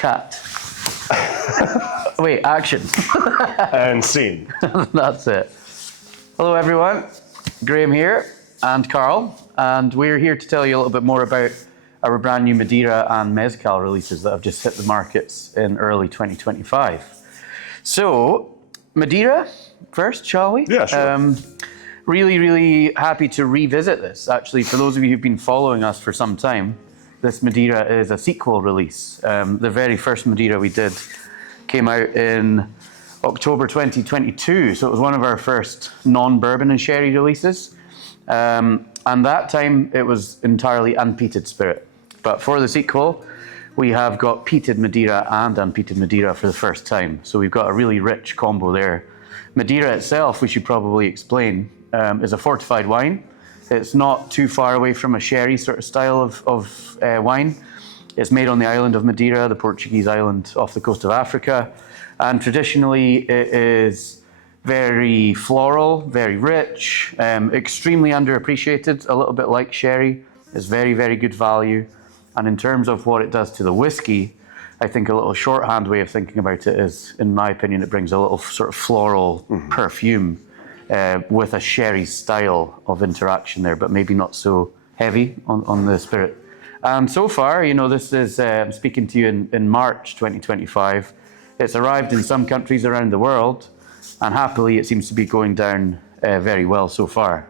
Cat. Wait, action. And scene. That's it. Hello everyone, Graham here and Carl, and we're here to tell you a little bit more about our brand new Madeira and Mezcal releases that have just hit the markets in early 2025. So, Madeira first, shall we? Yeah, sure. Really happy to revisit this. Actually, for those of you who've been following us for some time, this Madeira is a sequel release. The very first Madeira we did came out in October 2022, so it was one of our first non-bourbon and sherry releases. And that time it was entirely unpeated spirit. But for the sequel, we have got peated Madeira and unpeated Madeira for the first time. So we've got a really rich combo there. Madeira itself, we should probably explain, is a fortified wine. It's not too far away from a sherry sort of style of wine. It's made on the island of Madeira, the Portuguese island off the coast of Africa. And traditionally, it is very floral, very rich, extremely underappreciated, a little bit like sherry. It's very good value. And in terms of what it does to the whiskey, I think a little shorthand way of thinking about it is, in my opinion, it brings a little sort of floral perfume with a sherry style of interaction there, but maybe not so heavy on the spirit. And so far, you know, this is, I'm speaking to you in March 2025. It's arrived in some countries around the world, and happily it seems to be going down very well so far.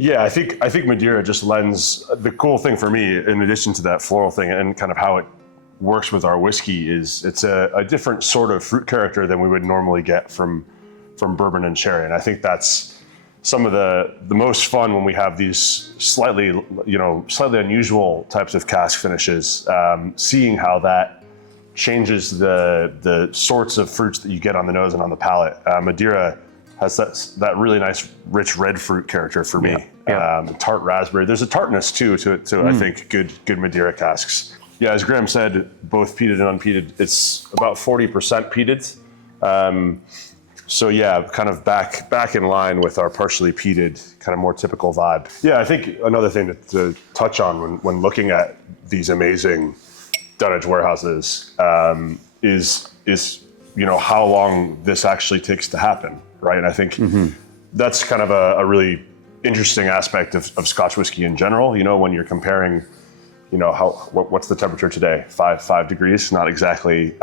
Yeah, I think Madeira just lends, the cool thing for me, in addition to that floral thing and kind of how it works with our whiskey, is it's a different sort of fruit character than we would normally get from bourbon and sherry. And I think that's some of the most fun when we have these slightly unusual types of cask finishes, seeing how that changes the sorts of fruits that you get on the nose and on the palate. Madeira has that really nice, rich red fruit character for me. Yeah. Tart raspberry. There's a tartness too to I think good Madeira casks. Yeah, as Graham said, both peated and unpeated. It's about 40% peated. So yeah, kind of back in line with our partially peated, kind of more typical vibe. Yeah, I think another thing to touch on when looking at these amazing dunnage warehouses is how long this actually takes to happen, right? And I think that's kind of a really interesting aspect of Scotch whiskey in general. You know, when you're comparing, what's the temperature today? 5 degrees, not exactly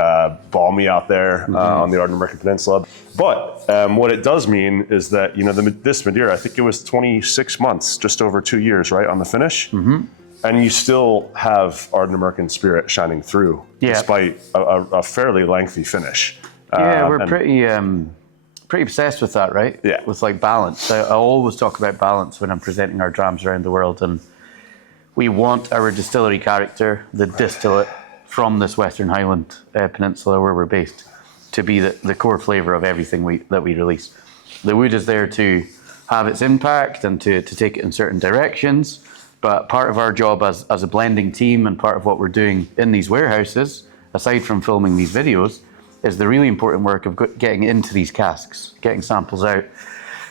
balmy out there on the Ardnamurchan Peninsula. But what it does mean is that, this Madeira, I think it was 26 months, just over 2 years, right, on the finish. And you still have Ardnamurchan spirit shining through, despite a fairly lengthy finish. Yeah, we're pretty obsessed with that, right? Yeah. With like balance. I always talk about balance when I'm presenting our drams around the world, and we want our distillery character, the distillate from this Western Highland Peninsula where we're based, to be the core flavour of everything that we release. The wood is there to have its impact and to take it in certain directions, but part of our job as a blending team and part of what we're doing in these warehouses, aside from filming these videos, is the really important work of getting into these casks, getting samples out,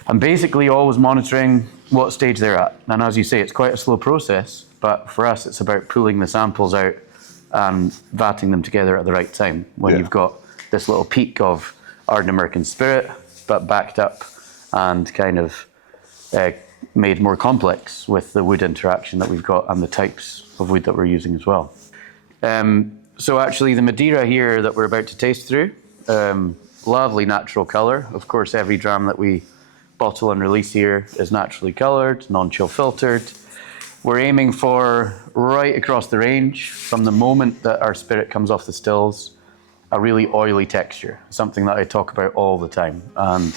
and basically always monitoring what stage they're at. And as you say, it's quite a slow process, but for us, it's about pulling the samples out and vatting them together at the right time when you've got this little peak of Ardnamurchan spirit, but backed up and kind of made more complex with the wood interaction that we've got and the types of wood that we're using as well. So actually the Madeira here that we're about to taste through, lovely natural colour. Of course, every dram that we bottle and release here is naturally coloured, non-chill filtered. We're aiming for right across the range, from the moment that our spirit comes off the stills, a really oily texture, something that I talk about all the time. And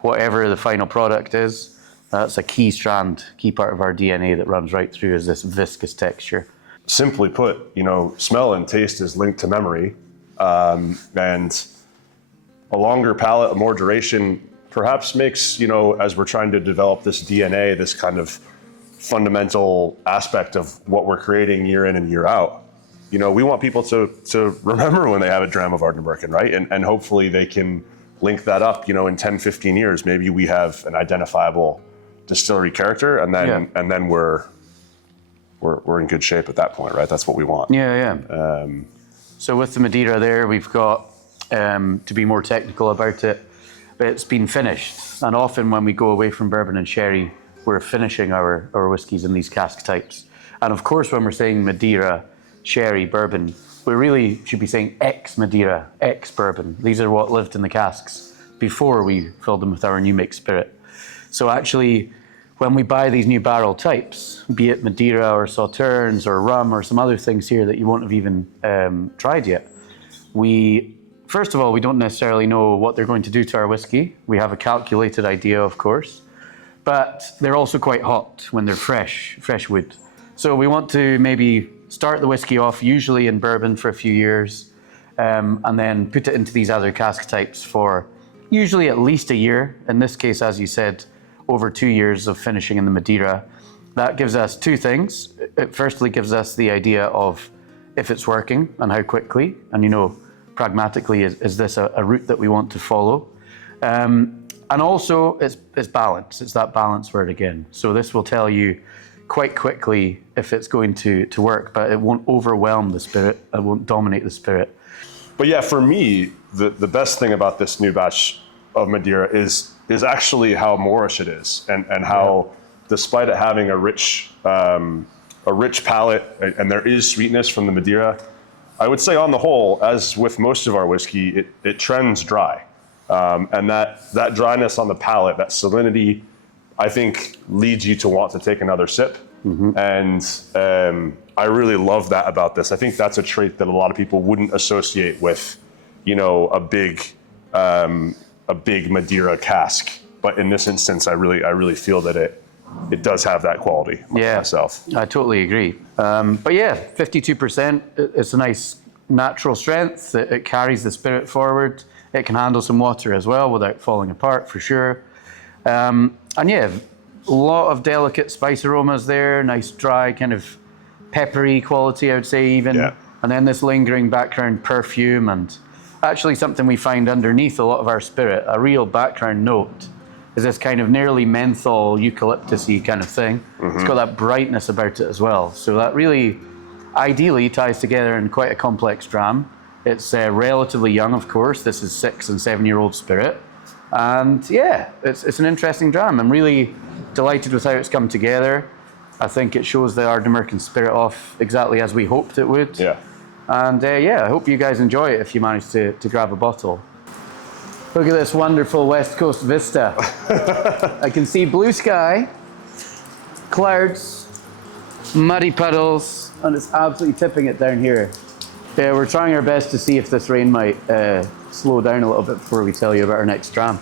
whatever the final product is, that's a key strand, key part of our DNA that runs right through, is this viscous texture. Simply put, smell and taste is linked to memory, and a longer palate, more duration, perhaps makes, as we're trying to develop this DNA, this kind of fundamental aspect of what we're creating year in and year out. We want people to remember when they have a dram of Ardnamurchan, right? And hopefully they can link that up, in 10, 15 years, maybe we have an identifiable distillery character, and then we're in good shape at that point, right? That's what we want. So with the Madeira there, we've got, to be more technical about it, it's been finished. And often when we go away from bourbon and sherry, we're finishing our whiskies in these cask types. And of course, when we're saying Madeira, sherry, bourbon, we really should be saying ex-Madeira, ex-bourbon. These are what lived in the casks before we filled them with our new mixed spirit. So actually, when we buy these new barrel types, be it Madeira or Sauternes or rum or some other things here that you won't have even tried yet, first of all, we don't necessarily know what they're going to do to our whiskey. We have a calculated idea, of course, but they're also quite hot when they're fresh wood. So we want to maybe start the whiskey off, usually in bourbon for a few years, and then put it into these other cask types for usually at least a year. In this case, as you said, over 2 years of finishing in the Madeira. That gives us two things. It firstly gives us the idea of if it's working and how quickly, and pragmatically, is this a route that we want to follow? And also, it's balance. It's that balance word again. So this will tell you quite quickly if it's going to work, but it won't overwhelm the spirit. It won't dominate the spirit. But yeah, for me, the best thing about this new batch of Madeira is actually how Moorish it is, and how, despite it having a rich palate, and there is sweetness from the Madeira, I would say on the whole, as with most of our whiskey, it trends dry. And that dryness on the palate, that salinity, I think leads you to want to take another sip. Mm-hmm. And I really love that about this. I think that's a trait that a lot of people wouldn't associate with, a big Madeira cask. But in this instance, I really feel that it does have that quality myself. I totally agree. But yeah, 52%, it's a nice natural strength. It carries the spirit forward. It can handle some water as well without falling apart, for sure. And yeah, a lot of delicate spice aromas there, nice dry kind of peppery quality, I would say even. Yeah. And then this lingering background perfume, and actually something we find underneath a lot of our spirit, a real background note, is this kind of nearly menthol, eucalyptus-y kind of thing. Mm-hmm. It's got that brightness about it as well. So that really ideally ties together in quite a complex dram. It's relatively young, of course. This is 6 and 7 year old spirit. And yeah, it's an interesting dram. I'm really delighted with how it's come together. I think it shows the Ardnamurchan spirit off exactly as we hoped it would. Yeah. And I hope you guys enjoy it if you manage to grab a bottle. Look at this wonderful West Coast vista. I can see blue sky, clouds, muddy puddles, and it's absolutely tipping it down here. Yeah, we're trying our best to see if this rain might slow down a little bit before we tell you about our next dram.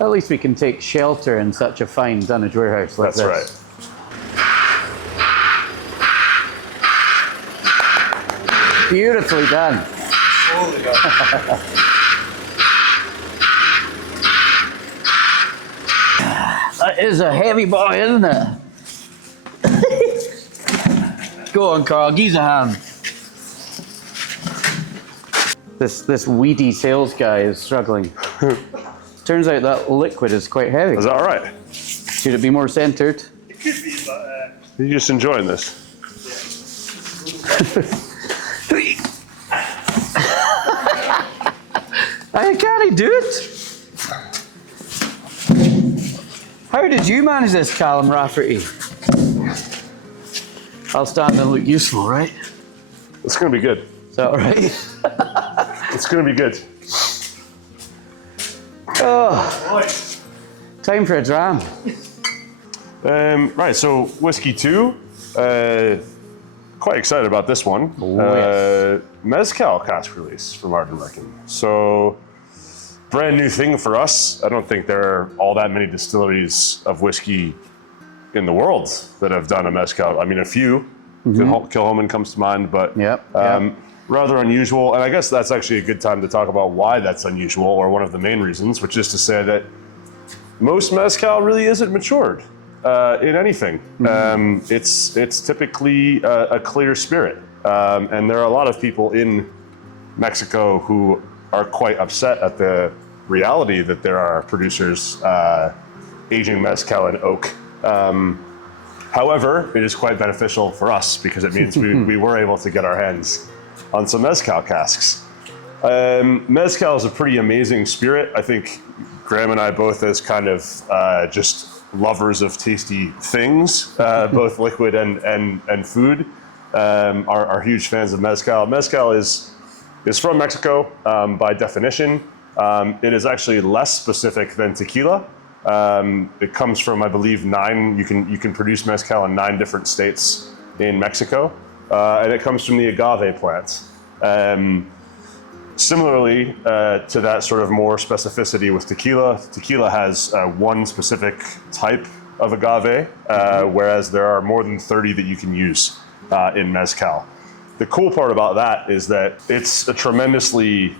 At least we can take shelter in such a fine dunnage warehouse like this. That's right. Beautifully done. Totally done. That is a heavy boy, isn't it? Go on, Carl, give us a hand. This weedy sales guy is struggling. Turns out that liquid is quite heavy. Is that all right? Should it be more centered? It could be, but... You're just enjoying this. Can he do it? How did you manage this, Callum Rafferty? I'll stand and look useful, right? It's going to be good. Is that all right? It's going to be good. Oh, time for a dram. Right, so whiskey 2. Quite excited about this one. Oh, yes. Mezcal Cask Release from Ardnamurchan. So, brand new thing for us. I don't think there are all that many distilleries of whiskey in the world that have done a mezcal. I mean, a few. Mm-hmm. Kilhoman comes to mind, but rather unusual. And I guess that's actually a good time to talk about why that's unusual, or one of the main reasons, which is to say that most mezcal really isn't matured in anything. Mm-hmm. It's typically a clear spirit. And there are a lot of people in Mexico who are quite upset at the reality that there are producers aging mezcal in oak. However, it is quite beneficial for us because it means we were able to get our hands on some mezcal casks. Mezcal is a pretty amazing spirit. I think Graham and I both, as kind of just lovers of tasty things, both liquid and food, are huge fans of mezcal. Mezcal is from Mexico by definition. It is actually less specific than tequila. It comes from, I believe, 9. You can produce mezcal in 9 different states in Mexico, and it comes from the agave plant. Similarly to that sort of more specificity with tequila, tequila has one specific type of agave, whereas there are more than 30 that you can use in mezcal. The cool part about that is that it's a tremendously,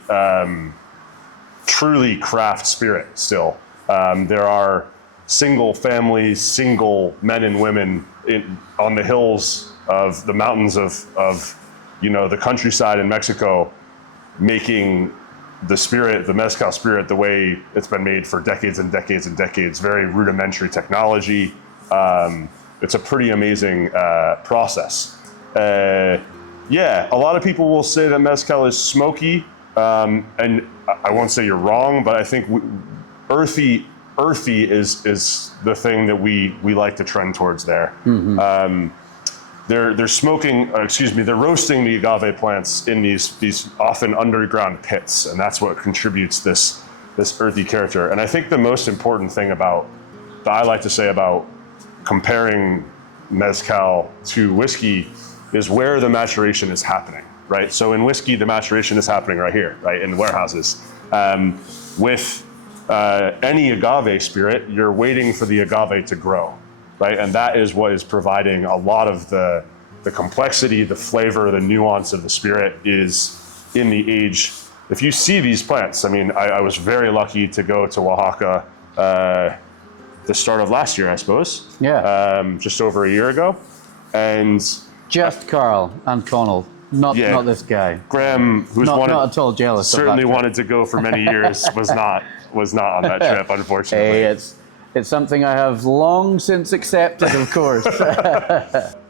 truly craft spirit still. There are single families, single men and women on the hills of the mountains of the countryside in Mexico, making the mezcal spirit the way it's been made for decades and decades and decades. Very rudimentary technology. It's a pretty amazing process. Yeah, a lot of people will say that mezcal is smoky, and I won't say you're wrong, but I think earthy is the thing that we like to trend towards there. Mm-hmm. They're roasting the agave plants in these often underground pits, and that's what contributes this earthy character. And I think the most important thing that I like to say about comparing mezcal to whiskey is where the maturation is happening, right? So in whiskey, the maturation is happening right here, right, in the warehouses. With any agave spirit, you're waiting for the agave to grow, right? And that is what is providing a lot of the complexity, the flavor, the nuance of the spirit is in the age. If you see these plants, I mean, I was very lucky to go to Oaxaca the start of last year, I suppose. Yeah. Just over a year ago. And just Carl and Connell, not this guy. Graham, who's not at all jealous. Certainly wanted to go for many years, was not on that trip, unfortunately. Hey, it's something I have long since accepted, of course.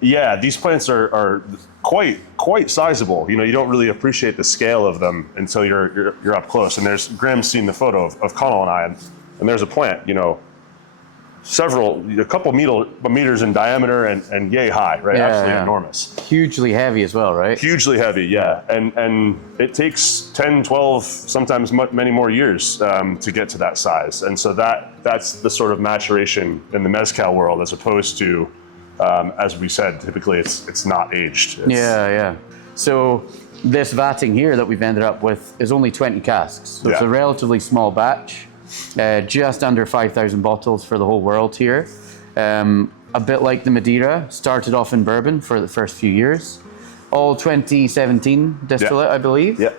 Yeah, these plants are quite sizable. You don't really appreciate the scale of them until you're up close. And Graham's seen the photo of Connell and I, and there's a plant, a couple meters in diameter and yay high, right? Yeah, Absolutely enormous. Hugely heavy as well, right? Hugely heavy, yeah. And it takes 10, 12, sometimes many more years to get to that size. And so that's the sort of maturation in the mezcal world, as opposed to, as we said, typically it's not aged. Yeah. So this vatting here that we've ended up with is only 20 casks. So it's a relatively small batch. Just under 5,000 bottles for the whole world here. A bit like the Madeira, started off in bourbon for the first few years. All 2017 distillate, I believe. Yeah.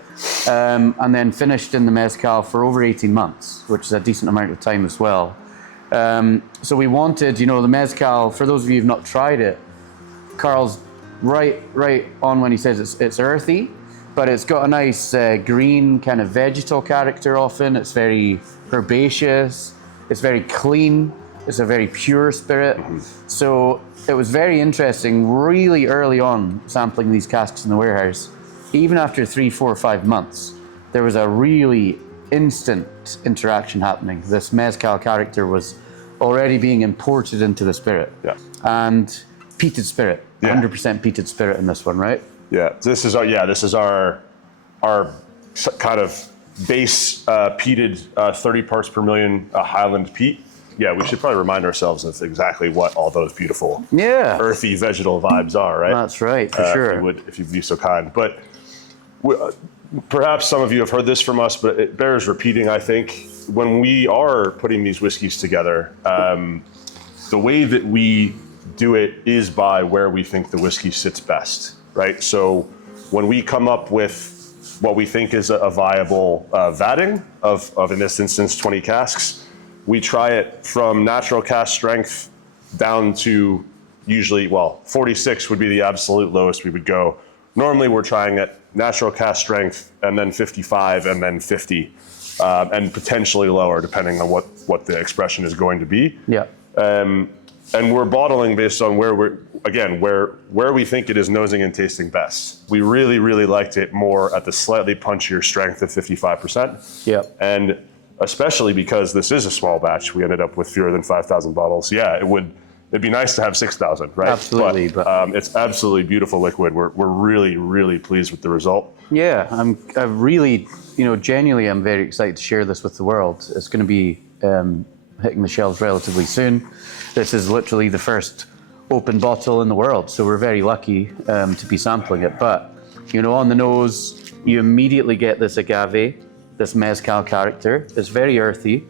And then finished in the mezcal for over 18 months, which is a decent amount of time as well. So we wanted, the mezcal, for those of you who've not tried it, Carl's right on when he says it's earthy, but it's got a nice green kind of vegetal character often. It's very herbaceous, it's very clean, it's a very pure spirit. Mm-hmm. So it was very interesting really early on sampling these casks in the warehouse. Even after 3, 4, 5 months, there was a really instant interaction happening. This mezcal character was already being imported into the spirit. Yeah. And peated spirit, 100% peated spirit in this one, right? Yeah, this is our kind of base peated 30 parts per million Highland peat. Yeah, we should probably remind ourselves of exactly what all those beautiful earthy vegetal vibes are, right? That's right, for sure. If you'd be so kind. But perhaps some of you have heard this from us, but it bears repeating, I think. When we are putting these whiskeys together, the way that we do it is by where we think the whiskey sits best, right? So when we come up with what we think is a viable vatting of, in this instance, 20 casks, we try it from natural cask strength down to usually, 46 would be the absolute lowest we would go. Normally we're trying at natural cask strength and then 55 and then 50 and potentially lower depending on what the expression is going to be. Yeah. And we're bottling based on where where we think it is nosing and tasting best. We really, really liked it more at the slightly punchier strength of 55%. Yep. And especially because this is a small batch, we ended up with fewer than 5,000 bottles. Yeah, it'd be nice to have 6,000, right? Absolutely. But it's absolutely beautiful liquid. We're really, really pleased with the result. Yeah, I really, genuinely, I'm very excited to share this with the world. It's going to be hitting the shelves relatively soon. This is literally the first open bottle in the world, so we're very lucky to be sampling it. But, on the nose, you immediately get this agave, this mezcal character. It's very earthy.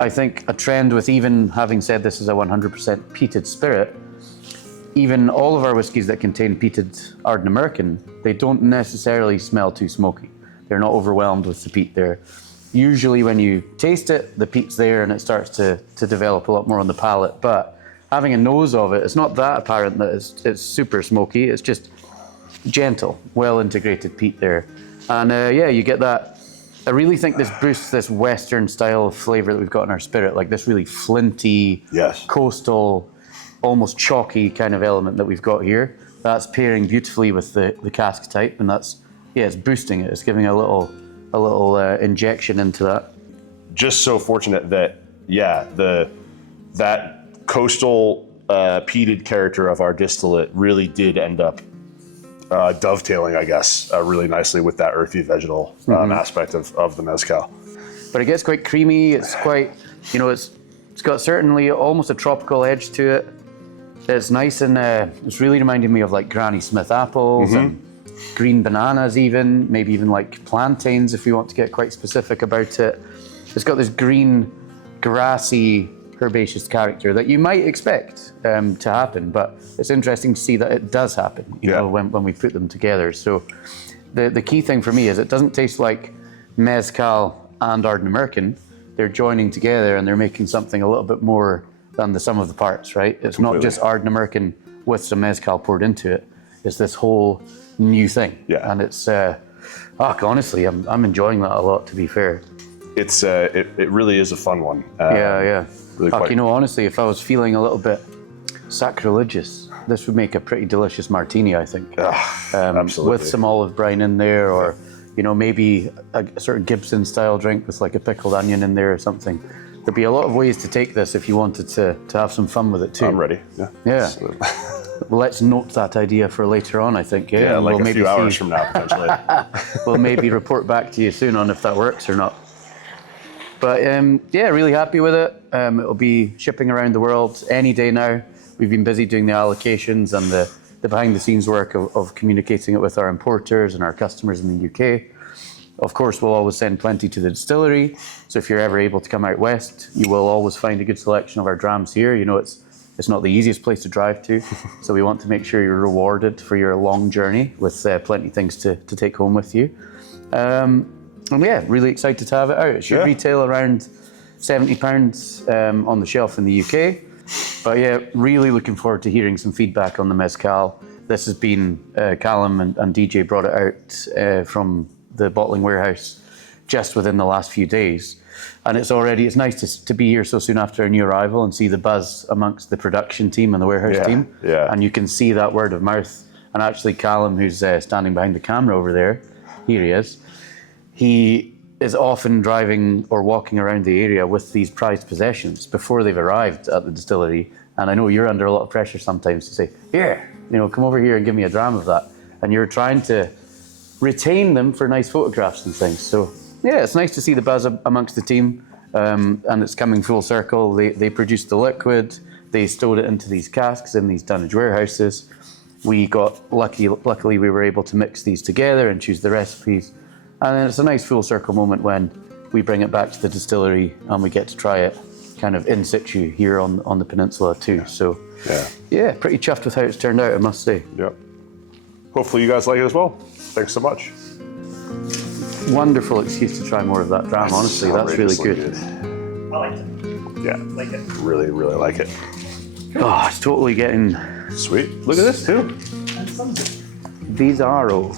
I think a trend with, even having said this is a 100% peated spirit, even all of our whiskies that contain peated Ardnamurchan, they don't necessarily smell too smoky. They're not overwhelmed with the peat there. Usually when you taste it, the peat's there and it starts to develop a lot more on the palate. But having a nose of it, it's not that apparent that it's super smoky. It's just gentle, well integrated peat there. And you get that. I really think this boosts this Western style of flavour that we've got in our spirit, like this really flinty, coastal, almost chalky kind of element that we've got here. That's pairing beautifully with the cask type, and it's boosting it. It's giving a little injection into that. Just so fortunate that that coastal peated character of our distillate really did end up dovetailing, I guess, really nicely with that earthy vegetal aspect of the mezcal. But it gets quite creamy. It's quite, it's got certainly almost a tropical edge to it. It's nice, and it's really reminding me of like Granny Smith apples and green bananas, maybe even like plantains if we want to get quite specific about it. It's got this green, grassy, herbaceous character that you might expect to happen, but it's interesting to see that it does happen, when we put them together. So the key thing for me is it doesn't taste like mezcal and Ardnamurchan. They're joining together and they're making something a little bit more than the sum of the parts, right? It's not just Ardnamurchan with some mezcal poured into it. It's this whole new thing. Yeah. And it's, honestly, I'm enjoying that a lot, to be fair. It's it really is a fun one. Really honestly, if I was feeling a little bit sacrilegious, this would make a pretty delicious martini, I think. Absolutely. With some olive brine in there, or maybe a sort of Gibson style drink with like a pickled onion in there or something. There'd be a lot of ways to take this if you wanted to have some fun with it too. I'm ready. Yeah. Well, let's note that idea for later on, I think. Yeah, like we'll a few hours from now, potentially. We'll maybe report back to you soon on if that works or not. But really happy with it. It'll be shipping around the world any day now. We've been busy doing the allocations and the behind the scenes work of communicating it with our importers and our customers in the UK. Of course, we'll always send plenty to the distillery. So if you're ever able to come out west, you will always find a good selection of our drams here. It's not the easiest place to drive to. So we want to make sure you're rewarded for your long journey with plenty of things to take home with you. Really excited to have it out. It should retail around £70 on the shelf in the UK. But really looking forward to hearing some feedback on the mezcal. This has been, Callum and DJ brought it out from the bottling warehouse just within the last few days. And it's nice to be here so soon after a new arrival and see the buzz amongst the production team and the warehouse team. Yeah. And you can see that word of mouth. And actually Callum, who's standing behind the camera over there, here he is. He is often driving or walking around the area with these prized possessions before they've arrived at the distillery. And I know you're under a lot of pressure sometimes to say, here, come over here and give me a dram of that. And you're trying to retain them for nice photographs and things. So it's nice to see the buzz amongst the team, and it's coming full circle. They produced the liquid, they stowed it into these casks in these dunnage warehouses. We got luckily we were able to mix these together and choose the recipes. And then it's a nice full circle moment when we bring it back to the distillery and we get to try it kind of in situ here on the peninsula too. So pretty chuffed with how it's turned out, I must say. Yeah. Hopefully you guys like it as well. Thanks so much. Wonderful excuse to try more of that dram, honestly. That's really good. I liked it. Yeah. Like it. Really, really like it. Oh, it's totally getting... Sweet. Look at this too. And some These are all